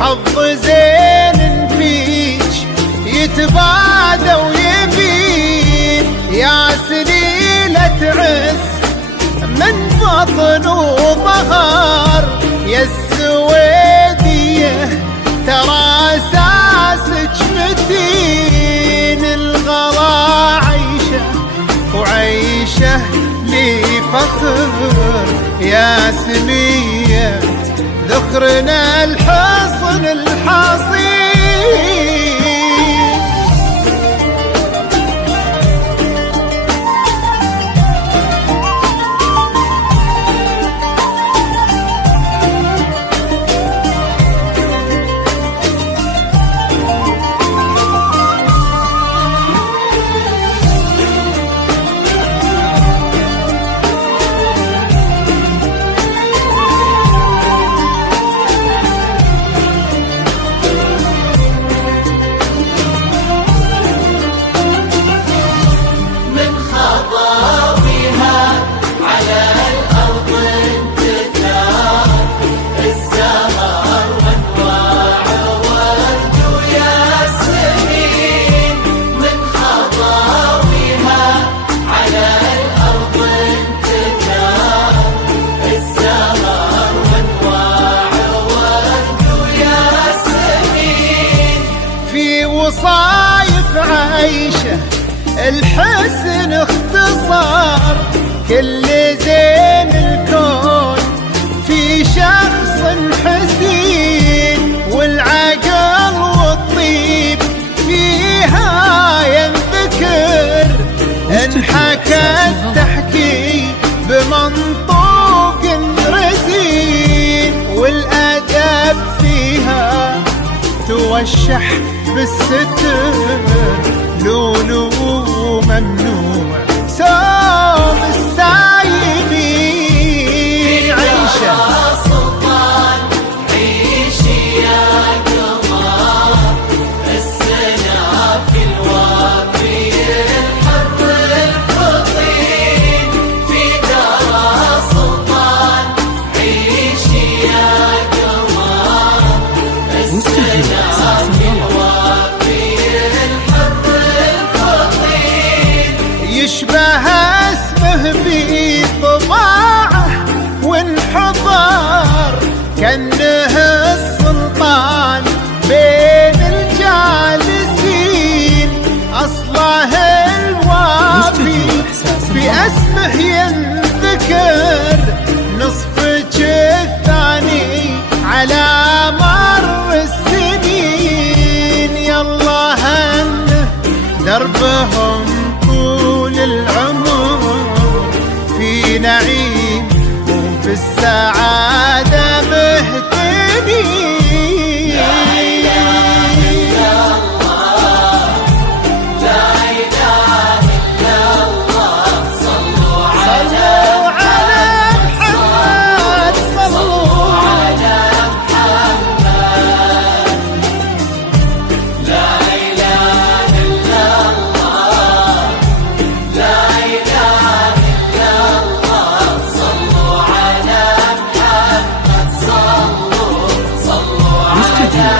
حظ زين فيك يتبادى ويبين، يا سليلة عز من بطن وظهر، يا السويدية ترى اساسك متين. الغلا عيشه وعيشه لي فخر، يا سمية ذخرنا الحصن الحصين. وصايف عيشه الحسن اختصار، كل زين الكون في شخص حسين، والعقل والطيب فيها ينذكر، انحكت تحكي بمنطوق رزين، والادب فيها توشح بالستر، لولو ممنوع سوم السايبين. عيشه سلطان عيشي يا قمر، السنة في الوافي الحر الفطين، في دار سلطان عيشي يا قمر، السنة يشبه اسمه في طباعه وانحضر، كأنه السلطان بين الجالسين، أصله الوافي في اسمه ينذكر، نصفك الثاني على مر السنين، يالله هنه دربهم طول العمر في نعيم وفي السعادة مهتدين. لا إله إلا الله، لا إله إلا الله، صلوا على محمد، صلوا على محمد. لا إله إلا الله، لا إله إلا الله، صلوا على محمد، صلوا على